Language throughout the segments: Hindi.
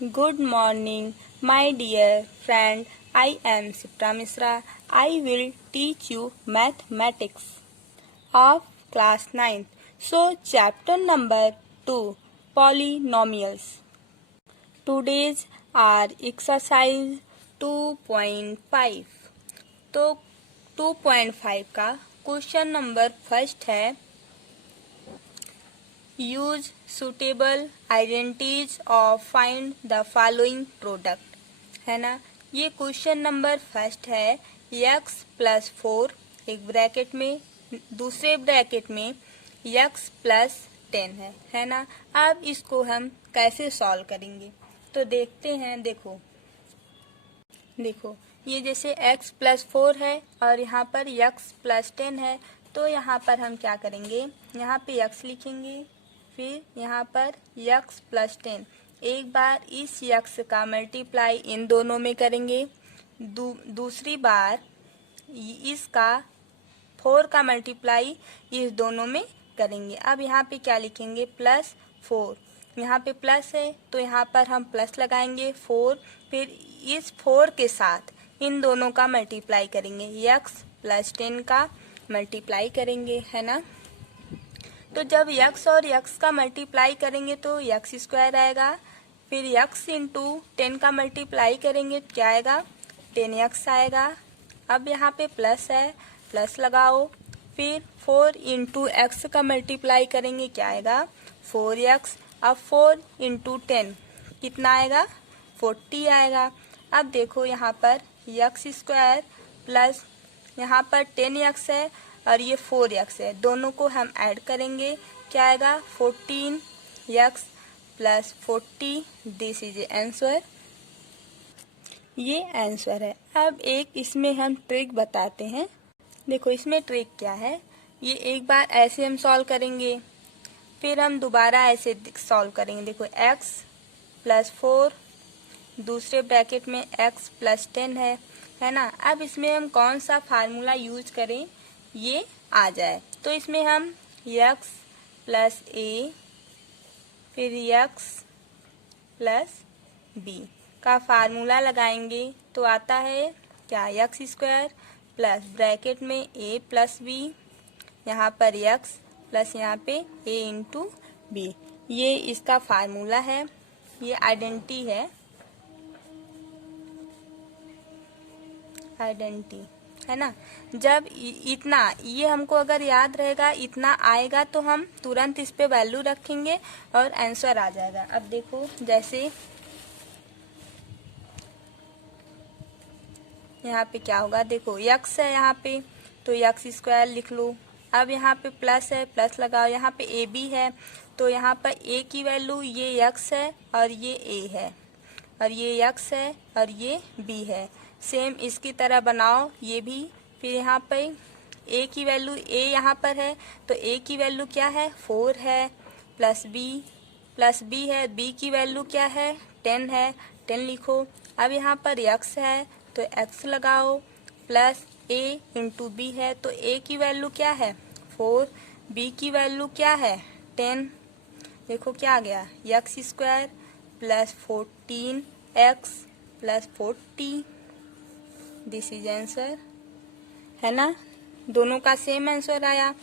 Good morning, my dear friend. I am Sipra Misra. I will teach you mathematics of class 9. So, chapter number 2 Polynomials. Today's our exercise 2.5. तो 2.5 का क्वेश्चन नंबर फर्स्ट है यूज सुटेबल आइडेंटिटीज और फाइंड द फॉलोइंग प्रोडक्ट, है ना। ये क्वेश्चन नंबर फर्स्ट है x+4 एक ब्रैकेट में, दूसरे ब्रैकेट में x+10 है ना। अब इसको हम कैसे सॉल्व करेंगे तो देखते हैं। देखो ये जैसे x+4 है और यहाँ पर x+10 है, तो यहाँ पर हम क्या करेंगे, यहाँ पे x लिखेंगे, फिर यहाँ पर x+10। एक बार इस x का मल्टीप्लाई इन दोनों में करेंगे, दूसरी बार इसका 4 का मल्टीप्लाई इस दोनों में करेंगे। अब यहाँ पे क्या लिखेंगे, +4। यहाँ पे प्लस है तो यहाँ पर हम प्लस लगाएंगे 4, फिर इस 4 के साथ इन दोनों का मल्टीप्लाई करेंगे, x+10 का मल्टीप्लाई करेंगे, है ना। तो जब x और x का मल्टीप्लाई करेंगे तो x² आएगा, फिर x इंटू 10 का मल्टीप्लाई करेंगे क्या आएगा, 10x आएगा। अब यहाँ पे प्लस है, प्लस लगाओ, फिर 4 इंटू x का मल्टीप्लाई करेंगे क्या आएगा, 4x। अब 4 इंटू 10 कितना आएगा, 40 आएगा। अब देखो यहाँ पर x² प्लस यहाँ पर 10x है और ये 4x है, दोनों को हम ऐड करेंगे क्या आएगा, 14x plus 40। This is answer, ये आंसर है। अब एक इसमें हम ट्रिक बताते हैं। देखो इसमें ट्रिक क्या है, ये एक बार ऐसे हम सॉल्व करेंगे, फिर हम दोबारा ऐसे सॉल्व करेंगे। देखो x+4 दूसरे ब्रैकेट में x+10 है ना। अब इसमें हम कौन सा फार्मूला यूज करें ये आ जाए, तो इसमें हम x+a फिर x+b का फार्मूला लगाएंगे तो आता है क्या, x² प्लस ब्रैकेट में a प्लस b, यहाँ पर x प्लस यहाँ पे a इंटू b। ये इसका फार्मूला है, ये आइडेंटिटी है ना। जब इतना ये हमको अगर याद रहेगा, इतना आएगा तो हम तुरंत इस पे वैल्यू रखेंगे और आंसर आ जाएगा। अब देखो जैसे यहाँ पे क्या होगा, देखो x है यहाँ पे तो x² लिख लो। अब यहाँ पे प्लस है, प्लस लगाओ, यहाँ पे ए बी है तो यहाँ पर a की वैल्यू ये x है और ये a है, और ये x है और ये b है। सेम इसकी तरह बनाओ ये भी। फिर यहाँ पे a की वैल्यू a यहाँ पर है तो a की वैल्यू क्या है, 4 है, प्लस b है, b की वैल्यू क्या है, 10 है, 10 लिखो। अब यहाँ पर x है तो x लगाओ, प्लस a इंटू b है तो a की वैल्यू क्या है, 4, b की वैल्यू क्या है, 10। देखो क्या आ गया, x² plus 14x plus 40। This is answer, है ना। दोनों का सेम आंसर आया,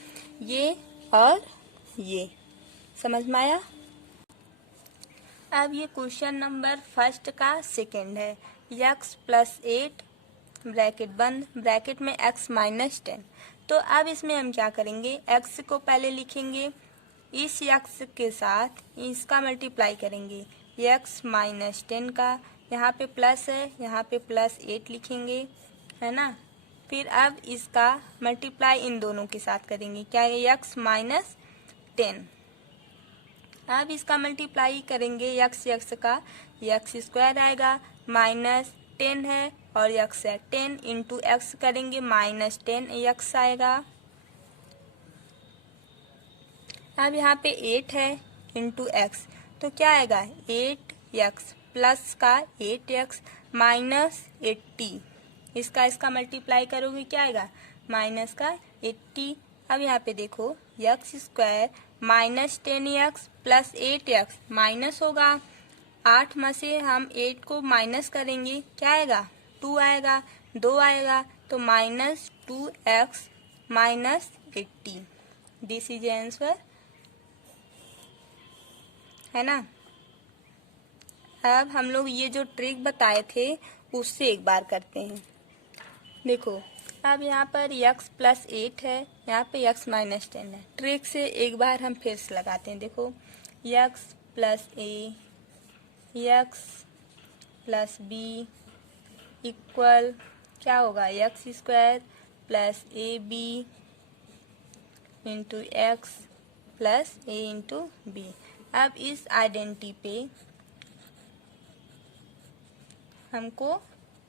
ये और ये। समझ में आया। अब ये क्वेश्चन नंबर फर्स्ट का सेकंड है x+8 ब्रैकेट बंद, ब्रैकेट में x-10। तो अब इसमें हम क्या करेंगे, x को पहले लिखेंगे, इस x के साथ इसका मल्टीप्लाई करेंगे x-10 का, यहाँ पे प्लस है, यहाँ पे +8 लिखेंगे, है ना। फिर अब इसका मल्टीप्लाई इन दोनों के साथ करेंगे क्या है, x-10। अब इसका मल्टीप्लाई करेंगे x का, x² आएगा, -10 है और x है, 10 इंटू x करेंगे -10x आएगा। अब यहाँ पे 8 है इंटू x तो क्या आएगा, 8x प्लस का 8x -80, इसका मल्टीप्लाई करोगे क्या आएगा, माइनस का 80। अब यहाँ पे देखो x² -10x plus 8x minus होगा, 8 में से हम 8 को माइनस करेंगे, क्या आएगा? 2 आएगा, 2 आएगा, तो -2x -80। दिस इज आंसर, है ना। अब हम लोग ये जो ट्रिक बताए थे उससे एक बार करते हैं। देखो, अब यहाँ पर x + 8 है, यहाँ पे x - 10 है। ट्रिक से एक बार हम फिर से लगाते हैं। देखो, x + a x + b equal क्या होगा? x² + ab into x + a into b। अब इस आइडेंटिटी पे हमको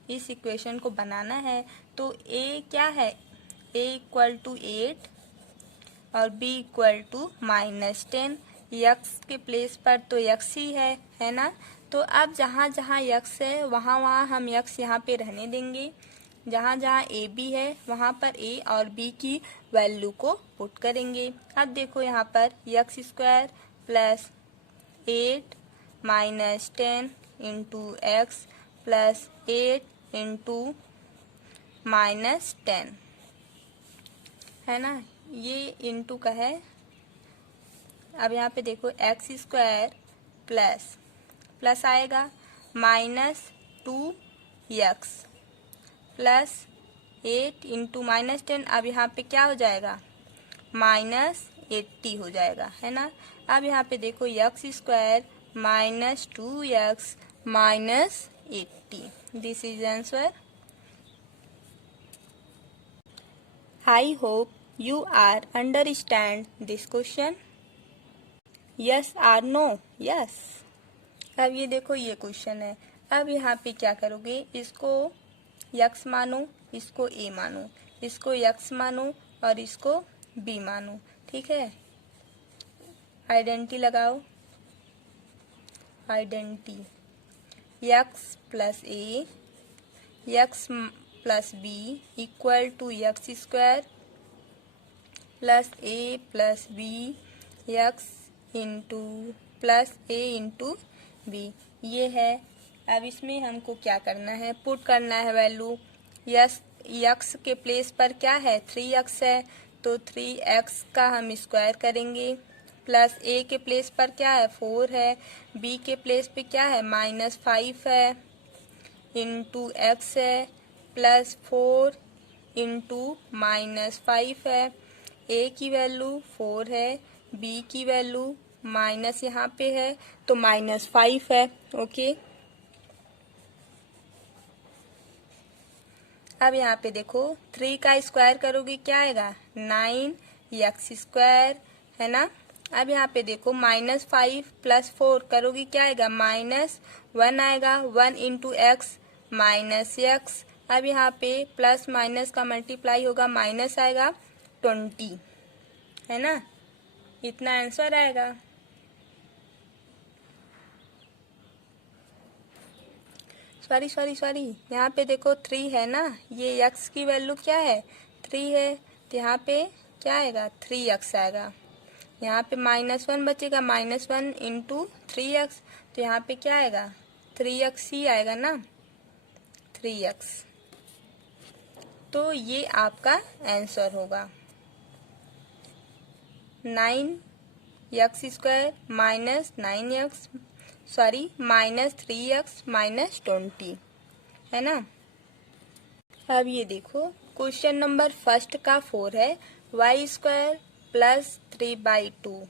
इस इक्वेशन को बनाना है। तो a क्या है? a = 8 और b = -10। x के प्लेस पर तो x ही है ना। तो अब जहाँ जहाँ x है वहाँ वहाँ हम x यहाँ पे रहने देंगे। जहाँ जहाँ ए बी है वहाँ पर a और b की वैल्यू को पुट करेंगे। अब देखो यहाँ पर x² + 8 -10 इंटू x + 8 इंटू -10, है ना। ये इंटू का है। अब यहाँ पे देखो x² प्लस आएगा -2x + 8 इंटू -10। अब यहाँ पे क्या हो जाएगा? -80 हो जाएगा, है ना। अब यहाँ पे देखो x² -2x -80। This is answer. I hope you are understand this question. Yes or no? Yes. अब ये देखो, ये क्वेश्चन है। अब यहाँ पे क्या करोगे? इसको x मानो, इसको a मानो, इसको x मानो और इसको b मानो, ठीक है। आइडेंटिटी लगाओ। Identity x + a x + b equal to x² + a + b x into + a into b, ये है। अब इसमें हमको क्या करना है? पुट करना है वैल्यू। x के प्लेस पर क्या है? 3x है, तो 3x का हम स्क्वायर करेंगे। प्लस a के प्लेस पर क्या है? 4 है। b के प्लेस पे क्या है? -5 है इंटू x है +4 इंटू -5 है। a की वैल्यू 4 है, b की वैल्यू माइनस यहाँ पे है तो -5 है। ओके, अब यहाँ पे देखो 3 का स्क्वायर करोगे क्या आएगा? 9x², है ना। अब यहाँ पे देखो -5 + 4 करोगे क्या आएगा? -1 आएगा। 1 इंटू x -x। अब यहाँ पे प्लस माइनस का मल्टीप्लाई होगा, माइनस आएगा 20, है ना। इतना आंसर आएगा। सॉरी, यहाँ पे देखो 3 है ना, ये x की वैल्यू क्या है? 3 है, तो यहाँ पे क्या आएगा? 3x आएगा। यहाँ पे -1 बचेगा, -1 इंटू 3x, तो यहाँ पे क्या आएगा? 3x ही आएगा ना, 3x। तो ये आपका आंसर होगा। 9x² -9x -3x -20, है ना। अब ये देखो क्वेश्चन नंबर फर्स्ट का 4 है, y² + 3/2,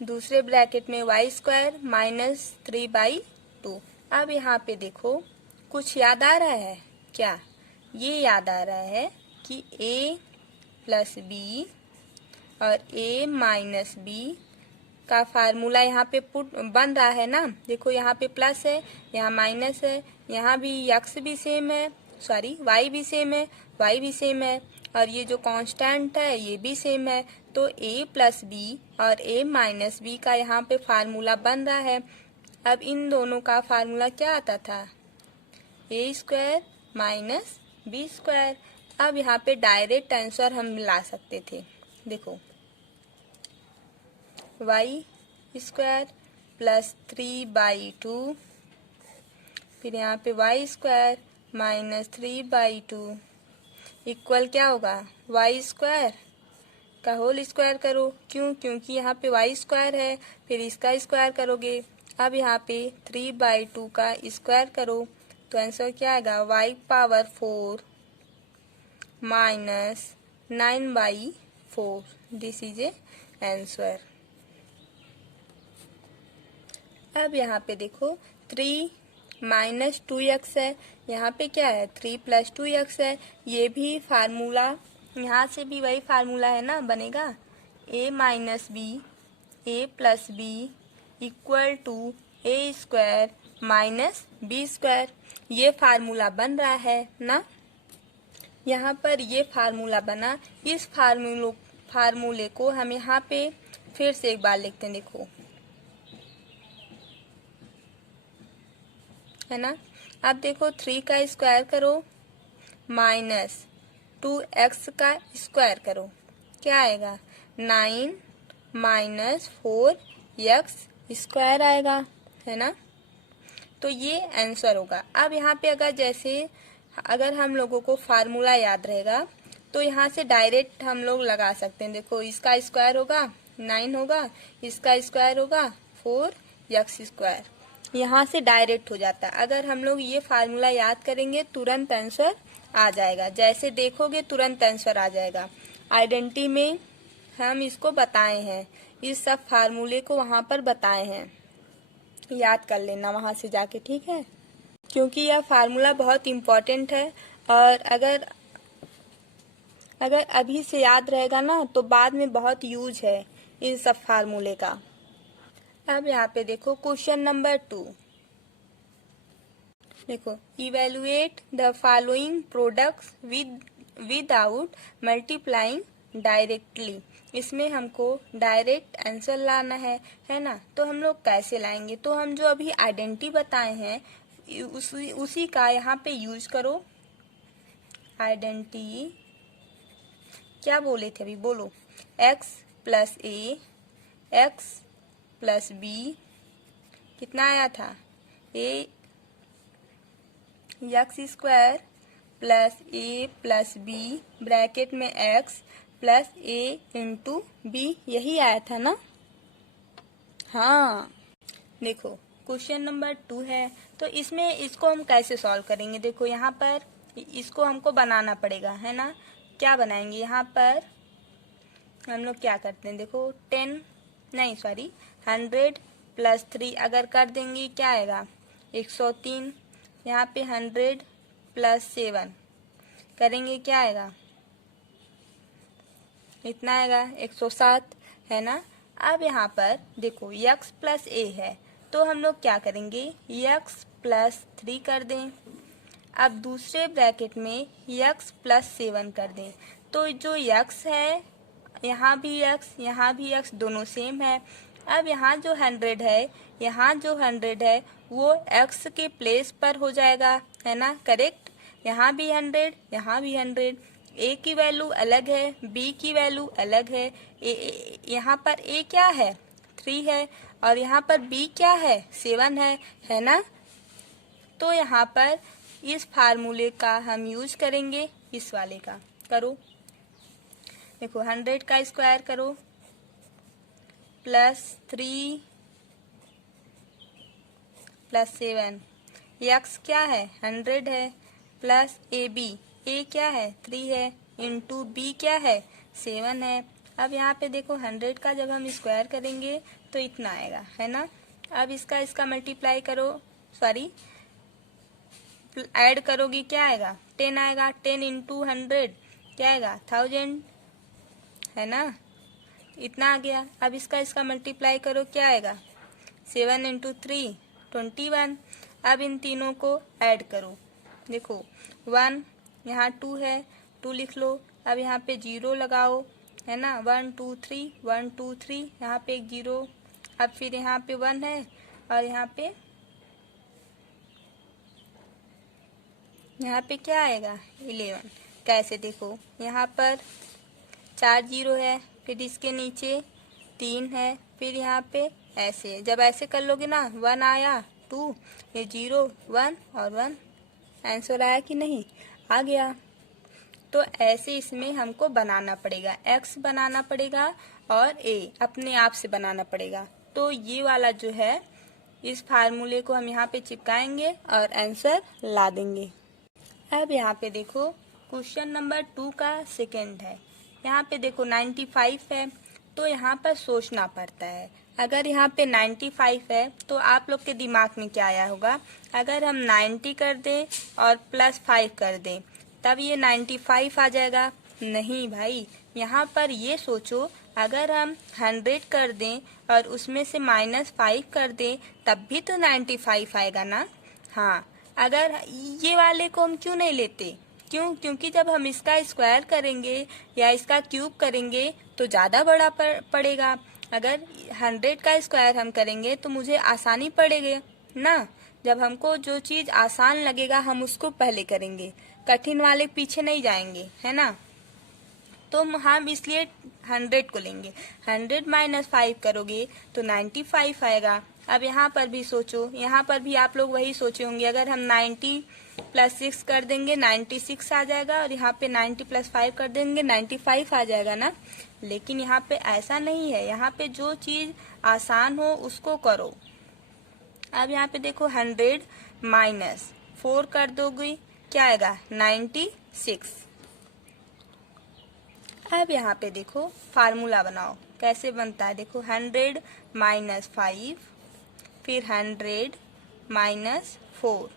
दूसरे ब्रैकेट में y² -3/2। अब यहाँ पे देखो कुछ याद आ रहा है क्या? ये याद आ रहा है कि a + b और a - b का फार्मूला यहाँ पे पुट बन रहा है ना। देखो यहाँ पे प्लस है, यहाँ माइनस है, यहाँ भी x भी सेम है, y भी सेम है, y भी सेम है, और ये जो कांस्टेंट है ये भी सेम है। तो a + b और a - b का यहाँ पे फार्मूला बन रहा है। अब इन दोनों का फार्मूला क्या आता था? a² - b²। अब यहाँ पे डायरेक्ट आंसर हम ला सकते थे। देखो y² प्लस 3/2, फिर यहाँ पे वाई स्क्वायर माइनस 3/2 इक्वल क्या होगा, वाई स्क्वायर का होल स्क्वायर करो। क्यों? क्योंकि यहाँ पे वाई स्क्वायर है, फिर इसका स्क्वायर करोगे। अब यहाँ पे 3/2 का स्क्वायर करो तो आंसर क्या आएगा, y⁴ minus 9/4। This is A answer. अब यहाँ पे देखो 3 माइनस 2x है, यहाँ पे क्या है 3 प्लस 2x है। ये भी फार्मूला, यहाँ से भी वही फार्मूला है ना, बनेगा a minus B a plus B equal to A square minus B square. ये फार्मूला बन रहा है ना, यहाँ पर ये फार्मूला बना। इस फार्मूले को हम यहाँ पे फिर से एक बार लिखते हैं, देखो है ना। अब देखो 3 का स्क्वायर करो माइनस 2x का स्क्वायर करो, क्या आएगा 9 माइनस 4x स्क्वायर आएगा, है ना। तो ये आंसर होगा। अब यहाँ पे अगर हम लोगों को फार्मूला याद रहेगा तो यहाँ से डायरेक्ट हम लोग लगा सकते हैं। देखो इसका स्क्वायर होगा 9 होगा, इसका स्क्वायर होगा 4x स्क्वायर, यहाँ से डायरेक्ट हो जाता है। अगर हम लोग ये फार्मूला याद करेंगे तुरंत आंसर आ जाएगा, जैसे देखोगे तुरंत आंसर आ जाएगा। आइडेंटिटी में हम इसको बताए हैं, इस सब फार्मूले को वहाँ पर बताए हैं, याद कर लेना वहाँ से जाके, ठीक है। क्योंकि यह फार्मूला बहुत इम्पोर्टेंट है और अगर अभी से याद रहेगा ना तो बाद में बहुत यूज है इन सब फार्मूले का। अब यहाँ पे देखो क्वेश्चन नंबर 2, देखो evaluate the following products without multiplying directly. इसमें हमको डायरेक्ट आंसर लाना है ना। तो हम लोग कैसे लाएंगे, तो हम जो अभी आइडेंटिटी बताए हैं उसी का यहाँ पे यूज करो। आइडेंटिटी क्या बोले थे अभी, बोलो, x प्लस ए एक्स प्लस बी कितना आया था, ए एक्स स्क्वायर प्लस ए प्लस बी ब्रैकेट में x प्लस ए इंटू बी, यही आया था ना। हाँ देखो क्वेश्चन नंबर 2 है, तो इसमें इसको हम कैसे सॉल्व करेंगे। देखो यहाँ पर इसको हमको बनाना पड़ेगा, है ना। क्या बनाएंगे, यहाँ पर हम लोग क्या करते हैं, देखो 100 प्लस 3 अगर कर देंगे क्या आएगा 103। यहाँ पे 100 प्लस 7 करेंगे क्या आएगा, इतना आएगा 107, है ना। अब यहाँ पर देखो x प्लस ए है, तो हम लोग क्या करेंगे x प्लस 3 कर दें। अब दूसरे ब्रैकेट में x प्लस 7 कर दें, तो जो x है यहाँ भी x दोनों सेम है। अब यहाँ जो 100 है, यहाँ जो 100 है वो x के प्लेस पर हो जाएगा, है ना, करेक्ट। यहाँ भी 100, यहाँ भी 100। a की वैल्यू अलग है, b की वैल्यू अलग है। यहाँ पर a क्या है 3 है और यहाँ पर b क्या है 7 है ना। तो यहाँ पर इस फार्मूले का हम यूज करेंगे, इस वाले का करो। देखो 100 का स्क्वायर करो प्लस 3 प्लस 7, x क्या है 100 है, प्लस ए क्या है 3 है, इंटू बी क्या है 7 है। अब यहाँ पे देखो 100 का जब हम स्क्वायर करेंगे तो इतना आएगा, है ना। अब इसका मल्टीप्लाई करो, सॉरी ऐड करोगी क्या आएगा 10 आएगा। 10 इंटू 100 क्या आएगा 1000, है ना, इतना आ गया। अब इसका मल्टीप्लाई करो क्या आएगा 7 इंटू 3 21। अब इन तीनों को ऐड करो, देखो 1 यहाँ 2 है, 2 लिख लो। अब यहाँ पे 0 लगाओ, है ना, 1 2 3 1 2 3, यहाँ पे एक 0। अब फिर यहाँ पे 1 है और यहाँ पे क्या आएगा 11। कैसे, देखो यहाँ पर 4 0 है, फिर इसके नीचे 3 है, फिर यहाँ पे ऐसे जब ऐसे कर लोगे ना, 1 आया 2, ये 0 1 और 1, आंसर आया कि नहीं, आ गया। तो ऐसे इसमें हमको बनाना पड़ेगा, x बनाना पड़ेगा और a अपने आप से बनाना पड़ेगा। तो ये वाला जो है इस फार्मूले को हम यहाँ पे चिपकाएंगे और आंसर ला देंगे। अब यहाँ पे देखो क्वेश्चन नंबर 2 का सेकंड है। यहाँ पे देखो 95 है, तो यहाँ पर सोचना पड़ता है। अगर यहाँ पे 95 है तो आप लोग के दिमाग में क्या आया होगा, अगर हम 90 कर दें और +5 कर दें तब ये 95 आ जाएगा। नहीं भाई, यहाँ पर ये सोचो, अगर हम 100 कर दें और उसमें से -5 कर दें तब भी तो 95 आएगा ना। हाँ, अगर ये वाले को हम क्यों नहीं लेते, क्यों, क्योंकि जब हम इसका स्क्वायर करेंगे या इसका क्यूब करेंगे तो ज़्यादा बड़ा पड़ेगा। अगर 100 का स्क्वायर हम करेंगे तो मुझे आसानी पड़ेगी ना। जब हमको जो चीज़ आसान लगेगा हम उसको पहले करेंगे, कठिन वाले पीछे नहीं जाएंगे, है ना। तो हम इसलिए 100 को लेंगे। 100 -5 करोगे तो 95 आएगा। अब यहाँ पर भी सोचो, यहाँ पर भी आप लोग वही सोचे होंगे, अगर हम 90 + 6 कर देंगे 96 आ जाएगा और यहाँ पे 90 + 5 कर देंगे 95 आ जाएगा ना। लेकिन यहाँ पे ऐसा नहीं है, यहाँ पे जो चीज़ आसान हो उसको करो। अब यहाँ पे देखो 100 - 4 कर दोगे क्या आएगा, 96। अब यहाँ पे देखो फार्मूला बनाओ, कैसे बनता है। देखो 100 - 5 फिर 100 - 4,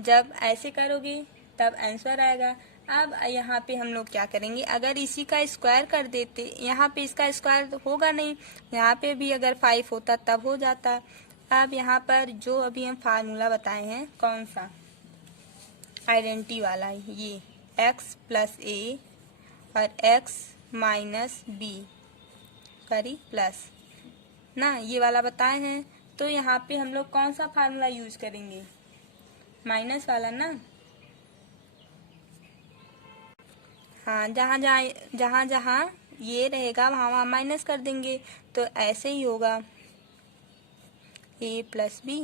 जब ऐसे करोगे तब आंसर आएगा। अब यहाँ पे हम लोग क्या करेंगे, अगर इसी का स्क्वायर कर देते, यहाँ पे इसका स्क्वायर होगा नहीं, यहाँ पे भी अगर 5 होता तब हो जाता। अब यहाँ पर जो अभी हम फार्मूला बताए हैं, कौन सा, आइडेंटिटी वाला, ये x + a और x - b करी प्लस ना, ये वाला बताए हैं। तो यहाँ पे हम लोग कौन सा फार्मूला यूज करेंगे, माइनस वाला ना। हाँ, जहाँ जहाँ ये रहेगा वहाँ वहाँ माइनस कर देंगे। तो ऐसे ही होगा, a + b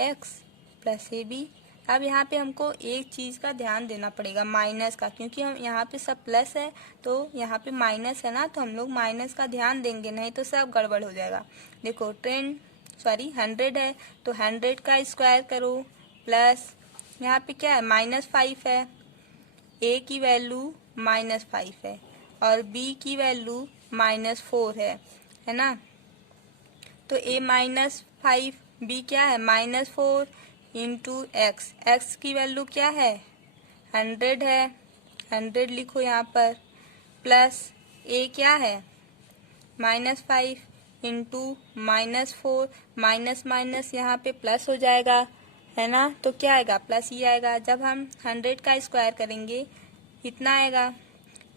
x + ab। अब यहाँ पे हमको एक चीज़ का ध्यान देना पड़ेगा, माइनस का, क्योंकि हम यहाँ पे सब प्लस है तो यहाँ पे माइनस है ना, तो हम लोग माइनस का ध्यान देंगे, नहीं तो सब गड़बड़ हो जाएगा। देखो 100 है तो 100 का स्क्वायर करो प्लस यहाँ पे क्या है, -5 है, a की वैल्यू -5 है और b की वैल्यू -4 है ना। तो a -5, b क्या है -4 इंटू x की वैल्यू क्या है 100 है, 100 लिखो यहाँ पर, प्लस a क्या है -5 इंटू -4, माइनस माइनस यहाँ पे प्लस हो जाएगा, है ना। तो क्या आएगा, प्लस ही आएगा। जब हम 100 का स्क्वायर करेंगे इतना आएगा।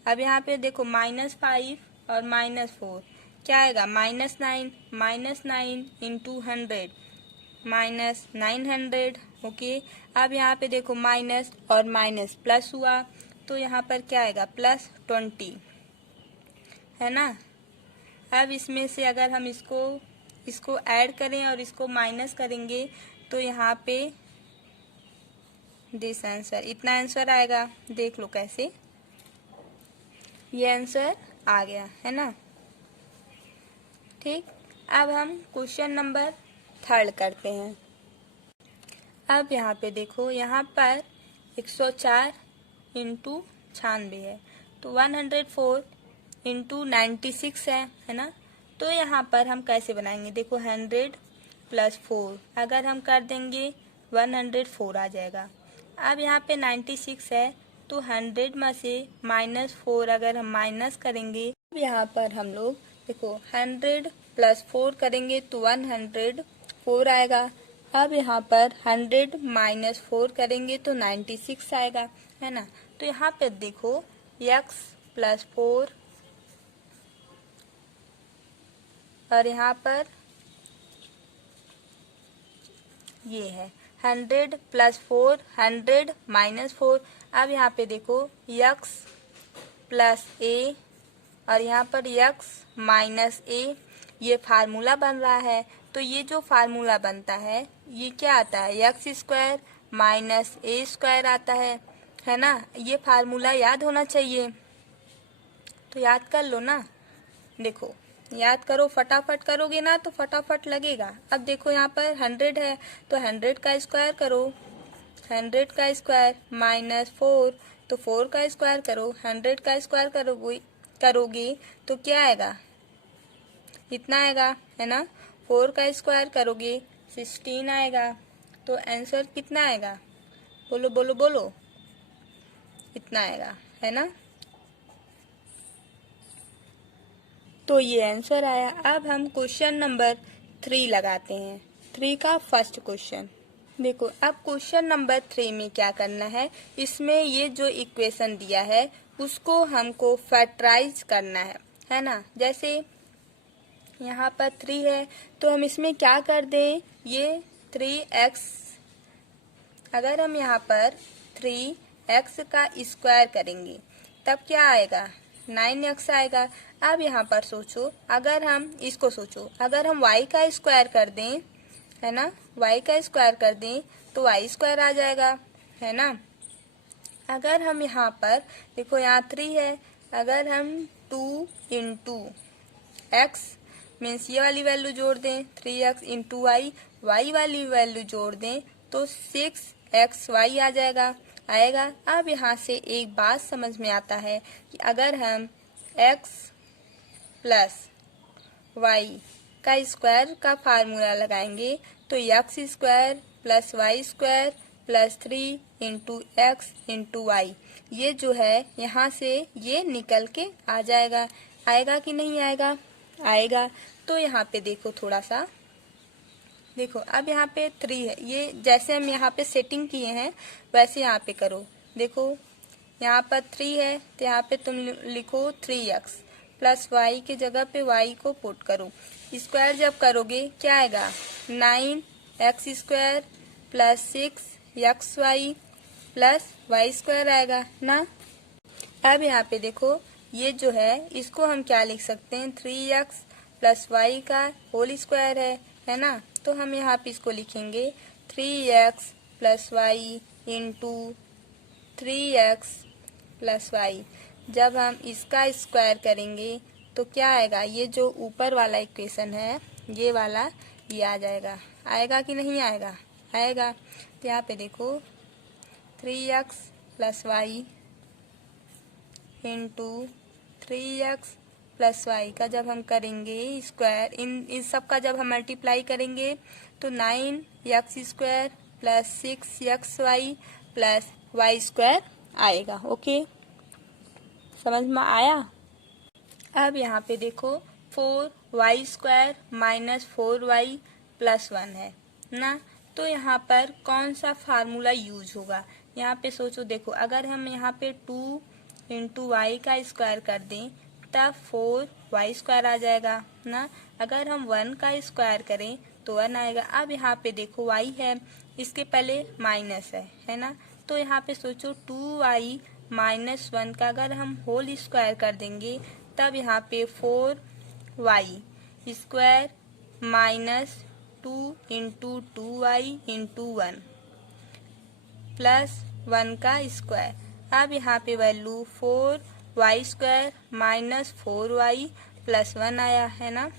अब यहाँ पे देखो -5 और -4 क्या आएगा, -9 इंटू 100 -900। ओके, अब यहाँ पे देखो माइनस और माइनस प्लस हुआ तो यहाँ पर क्या आएगा, +20, है ना। अब इसमें से अगर हम इसको ऐड करें और इसको माइनस करेंगे तो यहाँ पे दिस आंसर, इतना आंसर आएगा। देख लो कैसे, ये आंसर आ गया, है ना। ठीक, अब हम क्वेश्चन नंबर 3 करते हैं। अब यहाँ पे देखो, यहाँ पर 104 इंटू 96 है, तो 104 इंटू 96 है ना। तो यहाँ पर हम कैसे बनाएंगे, देखो 100 + 4 अगर हम कर देंगे 104 आ जाएगा। अब यहाँ पे 96 है तो 100 में से -4 अगर हम माइनस करेंगे, अब यहाँ पर हम लोग देखो 100 + 4 करेंगे तो 104 आएगा। अब यहाँ पर 100 - 4 करेंगे तो 96 आएगा, है ना। तो यहाँ पे देखो x + 4 और यहाँ पर ये है 100 + 4, 100 - 4। अब यहाँ पे देखो x + a और यहाँ पर x - a, ये फार्मूला बन रहा है। तो ये जो फार्मूला बनता है ये क्या आता है, एक्स स्क्वायर माइनस ए स्क्वायर आता है ना। ये फार्मूला याद होना चाहिए, तो याद कर लो ना। देखो याद करो, फटाफट करोगे ना तो फटाफट लगेगा। अब देखो यहाँ पर 100 है तो 100 का स्क्वायर करो, 100 का स्क्वायर माइनस 4 तो 4 का स्क्वायर करो, 100 का स्क्वायर करोगे तो क्या आएगा, इतना आएगा है ना। 4 का स्क्वायर करोगे 16 आएगा। तो आंसर कितना आएगा, बोलो बोलो बोलो, इतना आएगा है ना। तो ये आंसर आया। अब हम क्वेश्चन नंबर 3 लगाते हैं, 3 का फर्स्ट क्वेश्चन। देखो अब क्वेश्चन नंबर 3 में क्या करना है, इसमें ये जो इक्वेशन दिया है उसको हमको फैक्टराइज करना है ना। जैसे यहाँ पर 3 है तो हम इसमें क्या कर दें, ये 3x, अगर हम यहाँ पर 3x का स्क्वायर करेंगे तब क्या आएगा, 9x आएगा। अब यहाँ पर सोचो, अगर हम इसको सोचो, अगर हम y का स्क्वायर कर दें है ना, y का स्क्वायर कर दें तो y स्क्वायर आ जाएगा है ना। अगर हम यहाँ पर देखो यहाँ 3 है, अगर हम 2 इंटू x मीन्स ये वाली वैल्यू जोड़ दें 3x इंटू y वाली वैल्यू जोड़ दें तो 6xy आ आएगा। अब यहाँ से एक बात समझ में आता है कि अगर हम x प्लस y का स्क्वायर का फार्मूला लगाएंगे तो x square plus Y square plus 3 into X into Y, ये जो है यहाँ से ये निकल के आ जाएगा। आएगा कि नहीं आएगा, आएगा। तो यहाँ पे देखो थोड़ा सा, देखो अब यहाँ पे 3 है, ये जैसे हम यहाँ पे सेटिंग किए हैं वैसे यहाँ पे करो। देखो यहाँ पर 3 है तो यहाँ पे तुम लिखो 3x प्लस वाई के जगह पे y को पुट करो। स्क्वायर जब करोगे क्या आएगा, 9x square plus 6xy plus Y square आएगा ना। अब यहाँ पे देखो ये जो है इसको हम क्या लिख सकते हैं, 3x प्लस वाई का होल स्क्वायर है ना। तो हम यहाँ पे इसको लिखेंगे 3x plus Y into 3x plus Y. जब हम इसका स्क्वायर करेंगे तो क्या आएगा, ये जो ऊपर वाला इक्वेशन है ये वाला ये आ जाएगा। आएगा कि नहीं आएगा, आएगा। तो यहाँ पे देखो 3x plus Y into 3x plus Y का जब हम करेंगे स्क्वायर, इन सब का जब हम मल्टीप्लाई करेंगे तो 9x square plus 6xy plus Y square आएगा। ओके, समझ में आया। अब यहाँ पे देखो 4y square minus 4y plus 1 है ना। तो यहाँ पर कौन सा फार्मूला यूज होगा, यहाँ पे सोचो। देखो अगर हम यहाँ पे 2 इंटू वाई का स्क्वायर कर दें तब 4y स्क्वायर आ जाएगा ना। अगर हम 1 का स्क्वायर करें तो 1 आएगा। अब यहाँ पे देखो y है, इसके पहले माइनस है ना। तो यहाँ पे सोचो 2y माइनस 1 का अगर हम होल स्क्वायर कर देंगे तब यहाँ पे 4y square minus 2 into 2y into 1 plus 1 का स्क्वायर। अब यहाँ पे value 4y square minus 4y plus 1 आया है ना।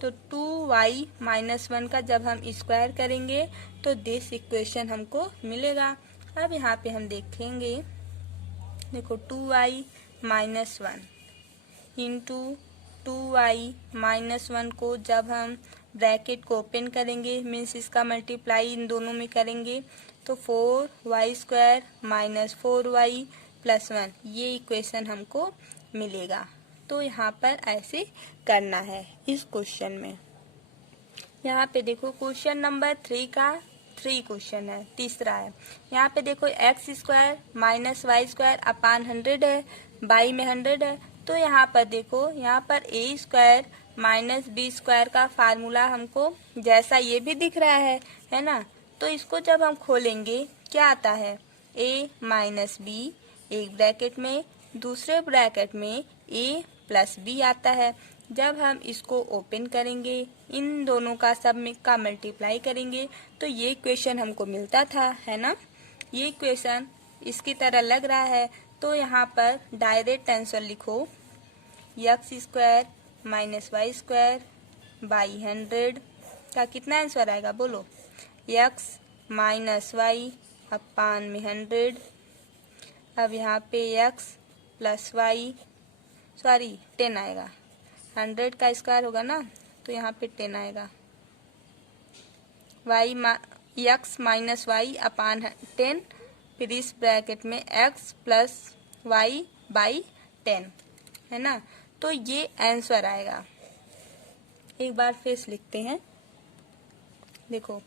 तो 2y माइनस 1 का जब हम स्क्वायर करेंगे तो दिस इक्वेशन हमको मिलेगा। अब यहाँ पे हम देखेंगे, देखो 2y minus 1 into 2y minus 1 को जब हम ब्रैकेट को ओपन करेंगे मीन्स इसका मल्टीप्लाई इन दोनों में करेंगे तो 4y square minus 4y plus 1, ये इक्वेशन हमको मिलेगा। तो यहाँ पर ऐसे करना है इस क्वेश्चन में। यहाँ पे देखो क्वेश्चन नंबर 3 का 3 क्वेश्चन है, तीसरा है। यहाँ पे देखो X square minus Y square upon 100 है, बाई में 100 है। तो यहाँ पर देखो, यहाँ पर ए स्क्वायर माइनस बी स्क्वायर का फार्मूला हमको जैसा ये भी दिख रहा है ना। तो इसको जब हम खोलेंगे क्या आता है, ए माइनस बी एक ब्रैकेट में, दूसरे ब्रैकेट में ए प्लस बी आता है। जब हम इसको ओपन करेंगे, इन दोनों का सब में का मल्टीप्लाई करेंगे तो ये इक्वेशन हमको मिलता था, है ना। ये इक्वेशन इसकी तरह लग रहा है, तो यहाँ पर डायरेक्ट आंसर लिखो x² माइनस y² बाई 100 का कितना आंसर आएगा बोलो। x माइनस वाई अपान में 100। अब यहाँ पे x प्लस वाई 10 आएगा। 100 का स्क्वायर होगा ना, तो यहाँ पे 10 आएगा। x माइनस वाई अपान 10, फिर इस ब्रैकेट में x प्लस वाई बाई 10, है ना। तो ये आंसर आएगा। एक बार फिर लिखते हैं, देखो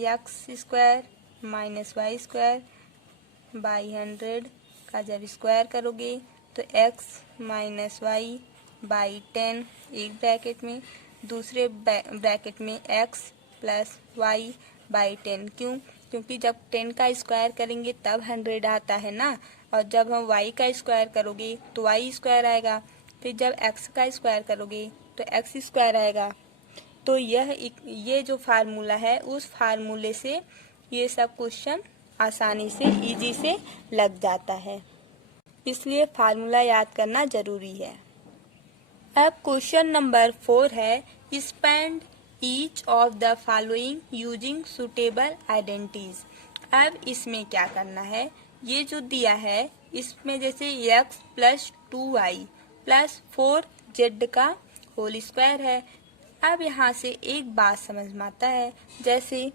x² माइनस y² बाई 100 का जब स्क्वायर करोगे तो x माइनस वाई बाई 10 एक ब्रैकेट में, दूसरे ब्रैकेट में x प्लस वाई बाई 10। क्यों? क्योंकि जब 10 का स्क्वायर करेंगे तब 100 आता है ना, और जब हम y का स्क्वायर करोगे तो y² आएगा, फिर जब x का स्क्वायर करोगे तो x² आएगा। तो ये जो फार्मूला है, उस फार्मूले से ये सब क्वेश्चन आसानी से इजी से लग जाता है, इसलिए फार्मूला याद करना जरूरी है। अब क्वेश्चन नंबर 4 है, spend each of the following using suitable identities. अब इसमें क्या करना है, ये जो दिया है इसमें जैसे x plus 2y plus 4z का होल स्क्वायर है। अब यहाँ से एक बात समझ में आता है, जैसे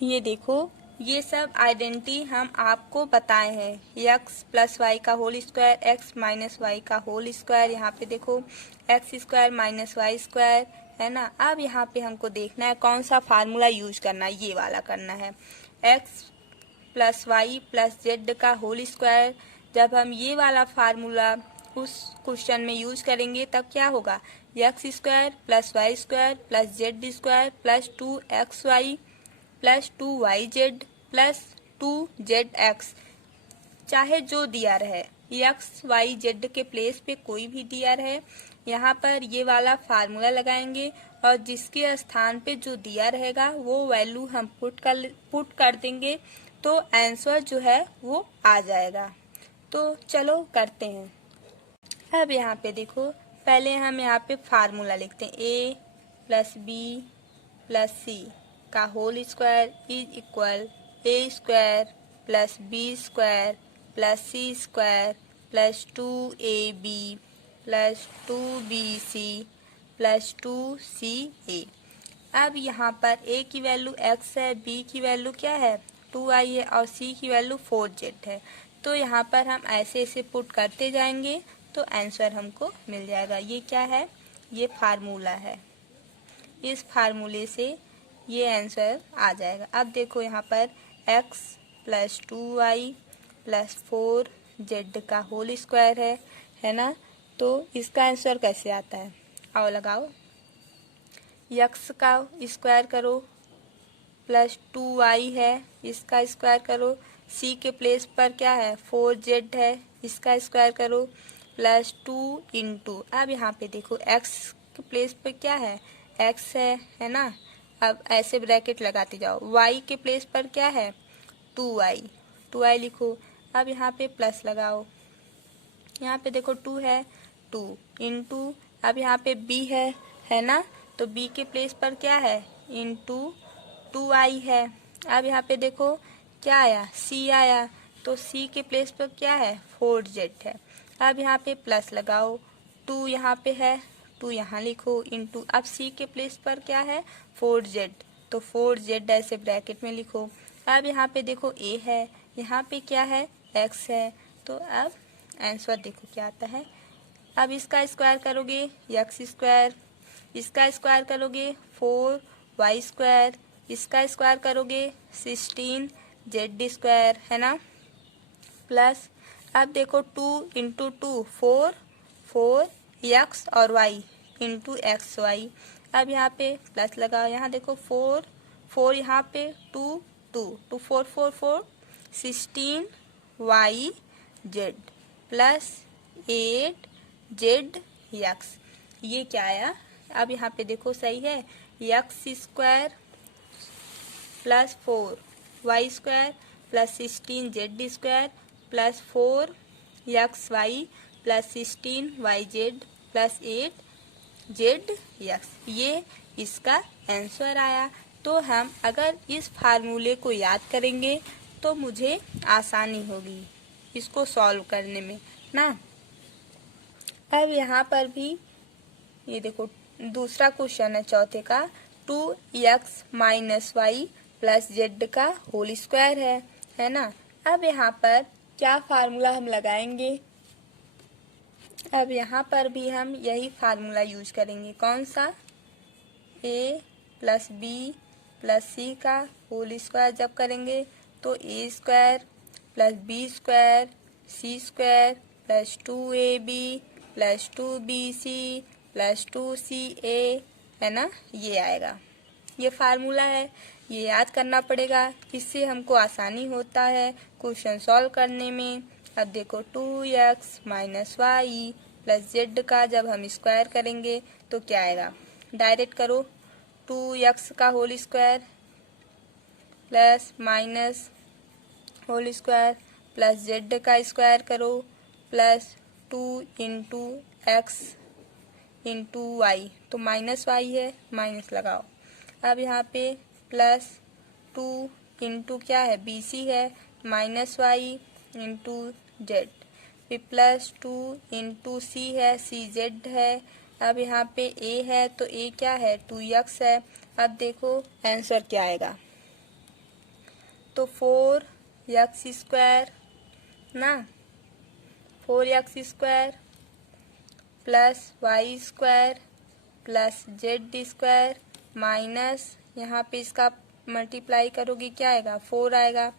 ये देखो, ये सब आइडेंटिटी हम आपको बताए हैं। x प्लस वाई का whole square, x minus Y का होल स्क्वायर, यहाँ पे देखो x² माइनस y², है ना। अब यहाँ पे हमको देखना है कौन सा फार्मूला यूज करना है, ये वाला करना है, x plus Y plus Z का होल स्क्वायर। जब हम ये वाला फार्मूला उस क्वेश्चन में यूज करेंगे तब क्या होगा, x² plus y² plus z² plus 2xy plus 2yz plus 2zx, चाहे जो दिया रहे, x y z के प्लेस पे कोई भी दिया रहे, यहाँ पर ये वाला फार्मूला लगाएंगे और जिसके स्थान पे जो दिया रहेगा वो वैल्यू हम पुट कर देंगे, तो आंसर जो है वो आ जाएगा। तो चलो करते हैं। अब यहाँ पे देखो, पहले हम यहाँ पे फार्मूला लिखते हैं, a plus B plus C का whole square is equal a² plus b² plus c² plus 2ab plus 2bc plus 2ca। अब यहाँ पर a की वैल्यू x है, b की वैल्यू क्या है 2i है और c की वैल्यू 4z है। तो यहाँ पर हम ऐसे ऐसे पुट करते जाएंगे तो आंसर हमको मिल जाएगा। ये क्या है, ये फार्मूला है, इस फार्मूले से ये आंसर आ जाएगा। अब देखो यहाँ पर x plus 2y plus 4z का होल स्क्वायर है ना। तो इसका आंसर कैसे आता है, आओ लगाओ, x का स्क्वायर करो प्लस 2y है, इसका स्क्वायर करो, c के प्लेस पर क्या है 4z है, इसका स्क्वायर करो प्लस 2 इंटू, अब यहाँ पे देखो x के प्लेस पे क्या है x है ना। अब ऐसे ब्रैकेट लगाते जाओ, y के प्लेस पर क्या है 2y लिखो। अब यहाँ पे प्लस लगाओ, यहाँ पे देखो 2 है, 2 इंटू, अब यहाँ पे b है ना, तो b के प्लेस पर क्या है इंटू 2i है। अब यहाँ पे देखो क्या आया c आया, तो c के प्लेस पर क्या है 4z है। अब यहाँ पे प्लस लगाओ, 2 यहाँ पे है, 2 यहाँ लिखो इंटू, अब c के प्लेस पर क्या है 4z, तो 4z ऐसे ब्रैकेट में लिखो। अब यहाँ पे देखो a है, यहाँ पे क्या है x है, तो अब आंसर देखो क्या आता है। अब इसका स्क्वायर करोगे x², इसका स्क्वायर करोगे 4y², इसका स्क्वायर करोगे 16z², है ना, प्लस अब देखो 2 इंटू 2 4 x और y इंटू एक्स वाई। अब यहाँ पे प्लस लगाओ, यहाँ देखो 4 यहाँ पे 2 4 4 4 16y z plus 8z x। ये क्या आया, अब यहाँ पे देखो सही है, x square plus 4 y² plus 16 z² plus 4 xy plus 16 yz plus 8 zx, ये इसका आंसर आया। तो हम अगर इस फार्मूले को याद करेंगे तो मुझे आसानी होगी इसको सॉल्व करने में ना। अब यहाँ पर भी ये देखो दूसरा क्वेश्चन है चौथे का, 2x minus Y plus Z का होल स्क्वायर है ना। अब यहाँ पर क्या फार्मूला हम लगाएंगे, अब यहाँ पर भी हम यही फार्मूला यूज करेंगे, कौन सा, a plus B plus C का होल स्क्वायर जब करेंगे तो a² plus b² c² plus 2ab plus 2bc plus 2ca है ना, ये आएगा। ये फार्मूला है, ये याद करना पड़ेगा, इससे हमको आसानी होता है क्वेश्चन सॉल्व करने में। अब देखो 2x minus Y plus Z का जब हम स्क्वायर करेंगे तो क्या आएगा, डायरेक्ट करो, 2x का whole square plus minus whole square plus Z का स्क्वायर करो plus 2 into X into Y, तो माइनस वाई है, माइनस लगाओ। अब यहाँ पे प्लस 2 इंटू क्या है, बी सी है, माइनस वाई इंटू जेड, फिर प्लस 2 इंटू सी है, सी जेड है। अब यहाँ पे ए है तो ए क्या है, 2x है। अब देखो आंसर क्या आएगा, तो 4x² ना, 4x² plus y² plus z² minus यहाँ पे इसका मल्टीप्लाई करोगे क्या आएगा, 4 आएगा,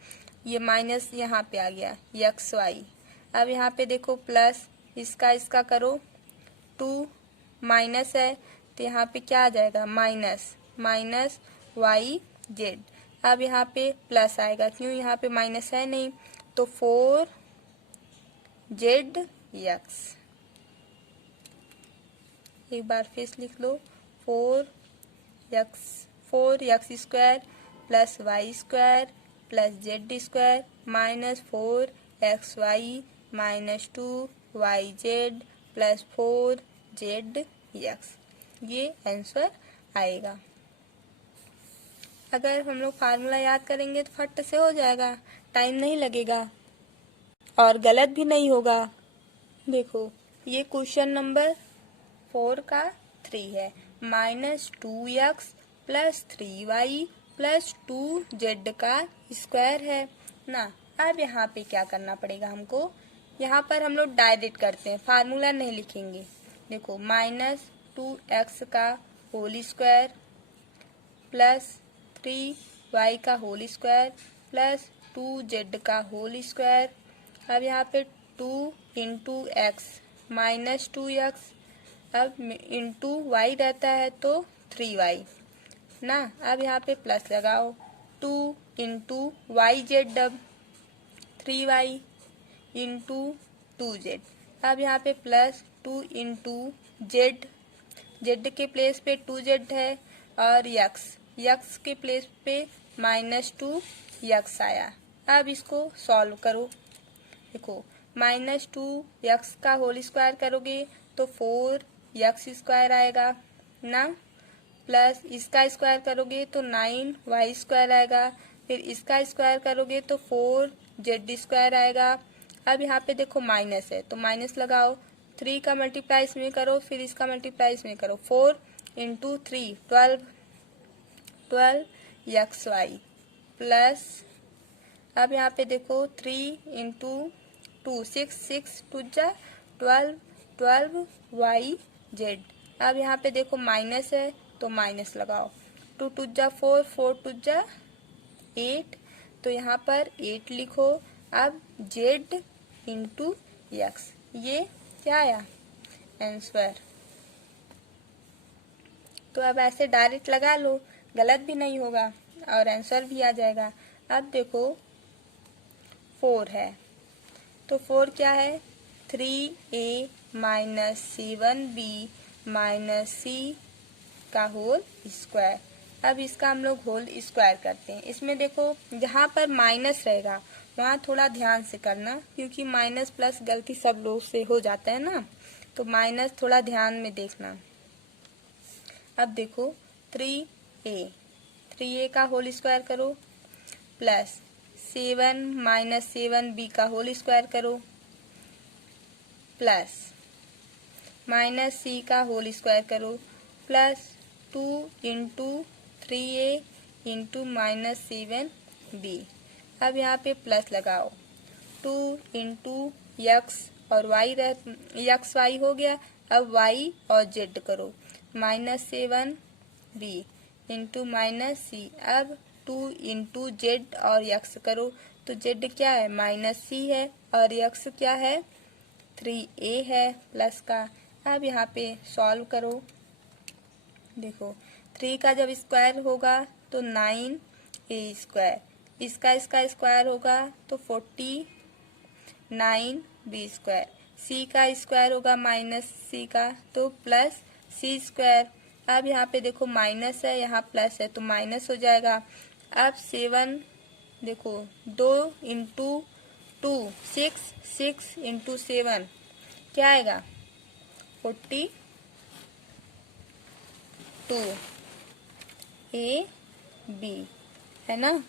ये माइनस यहाँ पे आ गया xy। अब यहाँ पे देखो प्लस इसका करो, 2 माइनस है तो यहाँ पे क्या आ जाएगा, माइनस माइनस yz। अब यहाँ पे प्लस आएगा, क्यों यहाँ पे माइनस है नहीं, तो 4zx, एक बार फिर लिख लो, 4x² plus y² plus z² minus 4xy minus 2yz plus 4zx, ये आंसर आएगा। अगर हम लोग फार्मूला याद करेंगे तो फट से हो जाएगा, टाइम नहीं लगेगा और गलत भी नहीं होगा। देखो ये क्वेश्चन नंबर 4 का 3 है, minus 2x plus 3y plus 2z का स्क्वायर है ना। अब यहाँ पे क्या करना पड़ेगा हमको, यहाँ पर हम लोग डायरेक्ट करते हैं, फार्मूला नहीं लिखेंगे। देखो माइनस 2x का होल स्क्वायर प्लस 3y का होल स्क्वायर प्लस 2z का होल स्क्वायर। अब यहाँ पे 2 इंटू एक्स माइनस 2x, अब इंटू वाई रहता है तो 3y ना। अब यहाँ पे प्लस लगाओ, 2 इंटू वाई जेड, अब 3y इंटू 2z। अब यहाँ पे प्लस 2 इंटू जेड, जेड के प्लेस पे 2z है, और यक्स के प्लेस पे माइनस 2x आया। अब इसको सॉल्व करो, देखो माइनस 2x का होल स्क्वायर करोगे तो 4x² आएगा ना, प्लस इसका स्क्वायर करोगे तो 9y² आएगा, फिर इसका स्क्वायर करोगे तो 4z² आएगा। अब यहाँ पे देखो माइनस है तो माइनस लगाओ, 3 का मल्टीप्लाई इसमें करो, फिर इसका मल्टीप्लाई इसमें करो, 4 इंटू 3 12xy प्लस, अब यहाँ पे देखो 3 इंटू 2 6 2 जा 12yz। अब यहाँ पे देखो माइनस है तो माइनस लगाओ, 2 2 जा 4 4 2 जा 8, तो यहाँ पर 8 लिखो। अब z इंटू एक्स, ये क्या आया आंसर। तो अब ऐसे डायरेक्ट लगा लो, गलत भी नहीं होगा और आंसर भी आ जाएगा। अब देखो 4 है तो 4 क्या है, 3a माइनस 7b माइनस सी का होल स्क्वायर। अब इसका हम लोग होल स्क्वायर करते हैं। इसमें देखो जहाँ पर माइनस रहेगा वहाँ थोड़ा ध्यान से करना, क्योंकि माइनस प्लस गलती सब लोग से हो जाता है ना, तो माइनस थोड़ा ध्यान में देखना। अब देखो 3a का होल स्क्वायर करो प्लस 7 माइनस 7b का होल स्क्वायर करो प्लस माइनस सी का होल स्क्वायर करो plus 2 into 3a into minus 7b। अब यहाँ पे प्लस लगाओ 2 इंटू यक्स और वाई यक्स वाई हो गया। अब वाई और जेड करो माइनस 7b इंटू माइनस सी। अब 2 इंटू जेड और यक्स करो, तो जेड क्या है माइनस सी है और यक्स क्या है 3a है प्लस का। अब यहाँ पे सॉल्व करो, देखो 3 का जब स्क्वायर होगा तो 9a स्क्वायर, इसका स्क्वायर होगा तो 49b स्क्वायर, c का स्क्वायर होगा माइनस c का तो प्लस c स्क्वायर। अब यहाँ पे देखो माइनस है यहाँ प्लस है तो माइनस हो जाएगा। अब 7 देखो 2 इंटू 2 6 इंटू 7 क्या आएगा 42 a b है ना।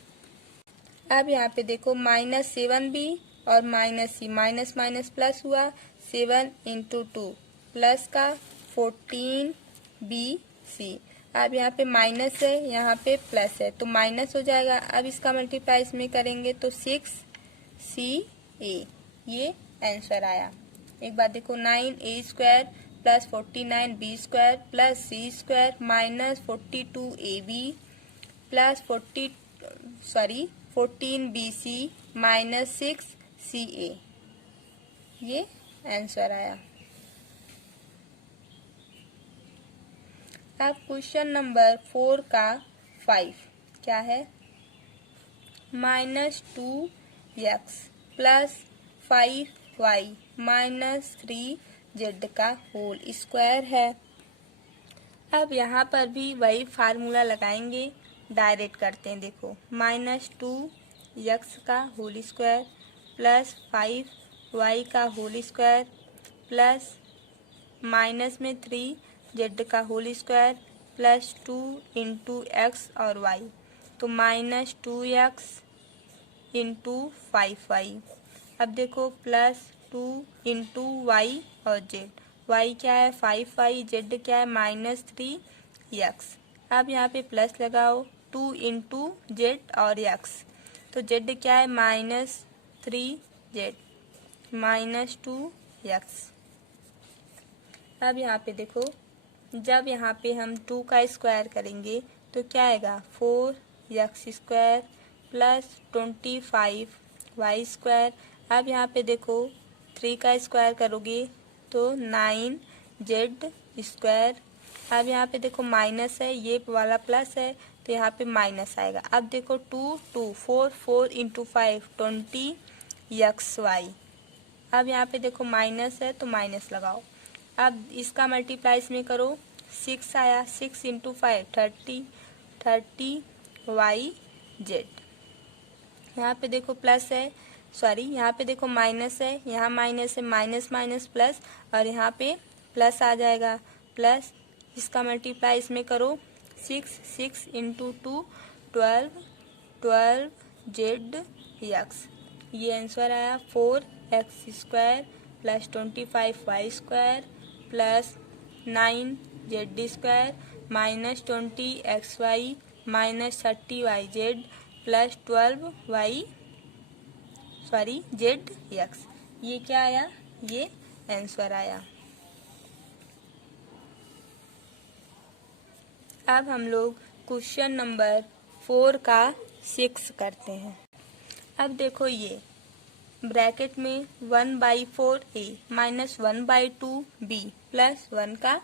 अब यहाँ पे देखो माइनस 7b और माइनस सी, माइनस माइनस प्लस हुआ 7 इंटू 2 प्लस का 14bc। अब यहाँ पे माइनस है यहाँ पे प्लस है तो माइनस हो जाएगा। अब इसका मल्टीप्लाई इसमें करेंगे तो 6ca, ये आंसर आया। एक बार देखो 9a square plus 49b square plus c square minus 42ab plus 14bc minus 6ca, ये आंसर आया। अब क्वेश्चन नंबर 4 का 5 क्या है, -2x plus 5y minus 3z का होल स्क्वायर है। अब यहाँ पर भी वही फार्मूला लगाएंगे, डायरेक्ट करते हैं। देखो -2x का होल स्क्वायर प्लस 5y का होल स्क्वायर प्लस माइनस में 3z का whole square plus 2 into X और y, तो -2x इंटू 5y। अब देखो प्लस 2 इंटू y और z, y क्या है 5y, z क्या है -3x। अब यहाँ पे प्लस लगाओ 2 इंटू z और x, तो z क्या है -3z -2x। अब यहाँ पे देखो जब यहाँ पे हम 2 का स्क्वायर करेंगे तो क्या आएगा 4x square plus 25y square. अब यहाँ पे देखो 3 का स्क्वायर करोगे तो 9z स्क्वायर। अब यहाँ पे देखो माइनस है, ये वाला प्लस है तो यहाँ पे माइनस आएगा। अब देखो 2 4 इंटू 5 20xy। अब यहाँ पे देखो माइनस है तो माइनस लगाओ। अब इसका मल्टीप्लाई इसमें करो 6 आया, 6 इंटू 5 30y z। यहाँ पे देखो प्लस है, सॉरी यहाँ पे देखो माइनस है, यहाँ माइनस है, माइनस माइनस प्लस और यहाँ पे प्लस आ जाएगा प्लस। इसका मल्टीप्लाई इसमें करो 6 इंटू 2 12z। ये आंसर आया 4x square plus 25y square plus 9z square minus 20xy minus 30yz plus 12zx। ये क्या आया, ये आंसर आया। अब हम लोग क्वेश्चन नंबर 4 का 6 करते हैं। अब देखो ये ब्रैकेट में 1/4a माइनस 1/2b प्लस 1 का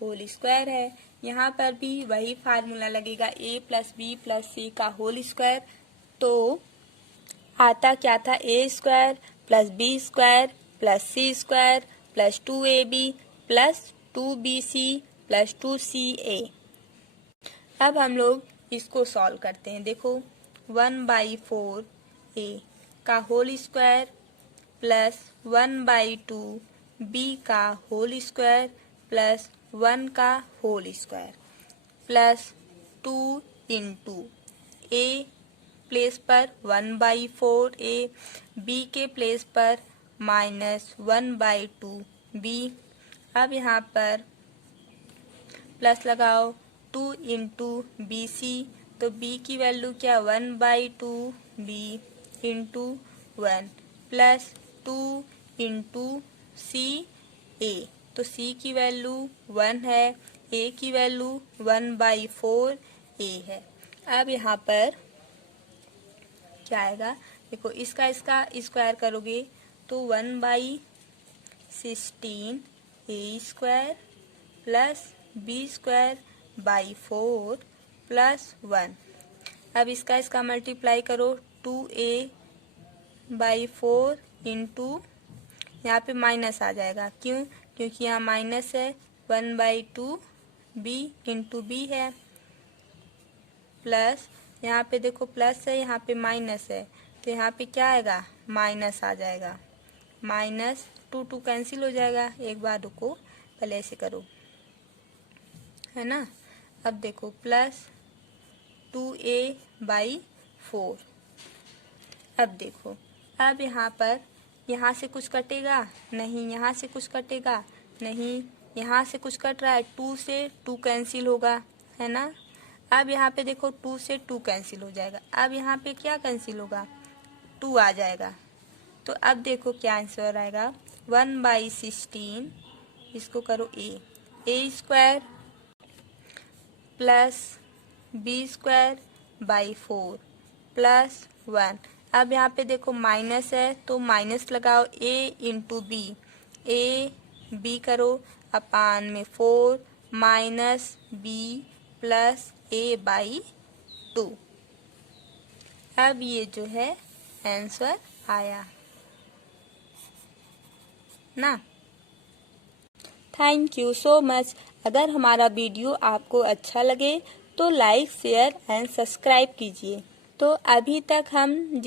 होल स्क्वायर है। यहाँ पर भी वही फार्मूला लगेगा a plus b plus c का होल स्क्वायर। तो आता क्या था a square plus b square plus c square plus 2ab plus 2BC plus 2CA। अब हम लोग इसको सॉल्व करते हैं। देखो 1/4A का होल स्क्वायर प्लस 1/2B का होल स्क्वायर प्लस 1 का whole square plus 2 into A place पर 1/4A, B के प्लेस पर -1/2B। अब यहाँ पर प्लस लगाओ 2 इंटू BC, तो B की वैल्यू क्या 1/2B into 1 plus 2 into CA, तो C की वैल्यू 1 है, A की वैल्यू 1/4A है। अब यहाँ पर क्या आएगा, देखो इसका स्क्वायर करोगे तो 1/16A square plus B²/4 plus 1। अब इसका मल्टीप्लाई करो 2A/4 इंटू, यहाँ पे माइनस आ जाएगा, क्यों, क्योंकि यहाँ माइनस है, 1/2B इंटू B है, प्लस यहाँ पे देखो प्लस है, यहाँ पे माइनस है, तो यहाँ पे क्या आएगा, माइनस आ जाएगा, माइनस 2 कैंसिल हो जाएगा। एक बार रुको, पहले ऐसे करो, है ना। अब देखो प्लस 2A/4। अब देखो, अब यहाँ पर यहाँ से कुछ कटेगा नहीं, यहाँ से कुछ कटेगा नहीं, यहाँ से कुछ कट रहा है, 2 से 2 कैंसिल होगा, है ना। अब यहाँ पे देखो 2 से 2 कैंसिल हो जाएगा, अब यहाँ पे क्या कैंसिल होगा, 2 आ जाएगा। तो अब देखो क्या आंसर आएगा, 1/16, इसको करो A² प्लस B²/4 प्लस 1। अब यहाँ पे देखो माइनस है, तो माइनस लगाओ, A इंटू B, B करो अपान में 4 माइनस B प्लस A/2। अब ये जो है आंसर आया ना। Thank you so much. अगर हमारा वीडियो आपको अच्छा लगे तो लाइक, शेयर एंड सब्सक्राइब कीजिए। तो अभी तक हम